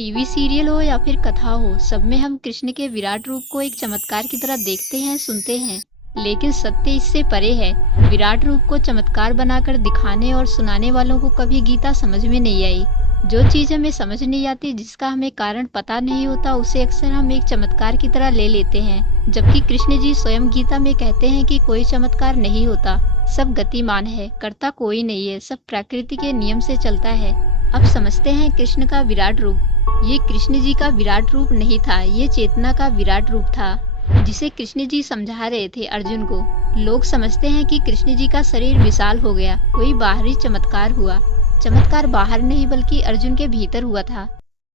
TV serial हो या फिर कथा हो, सब में हम कृष्ण के विराट रूप को एक चमत्कार की तरह देखते हैं, सुनते हैं। लेकिन सत्य इससे परे है। विराट रूप को चमत्कार बनाकर दिखाने और सुनाने वालों को कभी गीता समझ में नहीं आई। जो चीज हमें समझ नहीं आती, जिसका हमें कारण पता नहीं होता, उसे अक्सर हम एक चमत्कार की तरह ले लेते हैं। जबकि कृष्ण जी स्वयं गीता में कहते हैं कि कोई चमत्कार नहीं होता, सब गतिमान है, करता कोई नहीं है, सब प्रकृति के नियम से चलता है। अब समझते हैं कृष्ण का विराट रूप। ये कृष्ण जी का विराट रूप नहीं था, ये चेतना का विराट रूप था, जिसे कृष्ण जी समझा रहे थे अर्जुन को। लोग समझते हैं कि कृष्ण जी का शरीर विशाल हो गया, कोई बाहरी चमत्कार हुआ। चमत्कार बाहर नहीं बल्कि अर्जुन के भीतर हुआ था।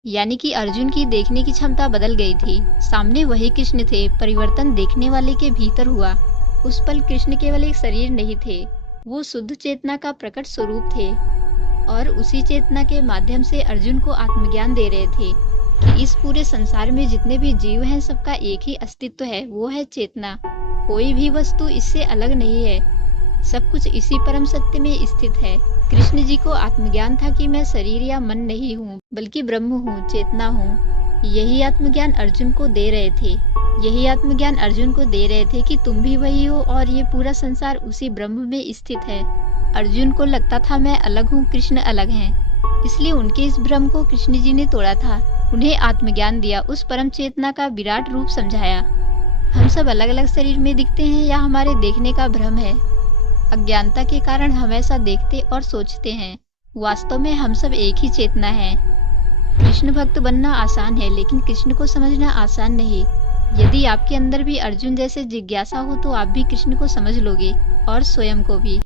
यानी कि अर्जुन की देखने की क्षमता बदल गई थी। सामने वही कृष्ण थे, परिवर्तन देखने वाले के भीतर हुआ। उस पल कृष्ण केवल एक शरीर नहीं थे, वो शुद्ध चेतना का प्रकट स्वरूप थे। और उसी चेतना के माध्यम से अर्जुन को आत्मज्ञान दे रहे थे कि इस पूरे संसार में जितने भी जीव हैं, सबका एक ही अस्तित्व है, वो है चेतना। कोई भी वस्तु इससे अलग नहीं है, सब कुछ इसी परम सत्य में स्थित है। कृष्ण जी को आत्मज्ञान था कि मैं शरीर या मन नहीं हूँ, बल्कि ब्रह्म हूँ, चेतना हूँ। यही आत्मज्ञान अर्जुन को दे रहे थे। यही आत्मज्ञान अर्जुन को दे रहे थे कि तुम भी वही हो और ये पूरा संसार उसी ब्रह्म में स्थित है। अर्जुन को लगता था मैं अलग हूँ, कृष्ण अलग हैं। इसलिए उनके इस भ्रम को कृष्ण जी ने तोड़ा था, उन्हें आत्मज्ञान दिया, उस परम चेतना का विराट रूप समझाया। हम सब अलग अलग शरीर में दिखते हैं, या हमारे देखने का भ्रम है। अज्ञानता के कारण हम ऐसा देखते और सोचते हैं। वास्तव में हम सब एक ही चेतना है। कृष्ण भक्त बनना आसान है, लेकिन कृष्ण को समझना आसान नहीं। यदि आपके अंदर भी अर्जुन जैसे जिज्ञासा हो तो आप भी कृष्ण को समझ लोगे, और स्वयं को भी।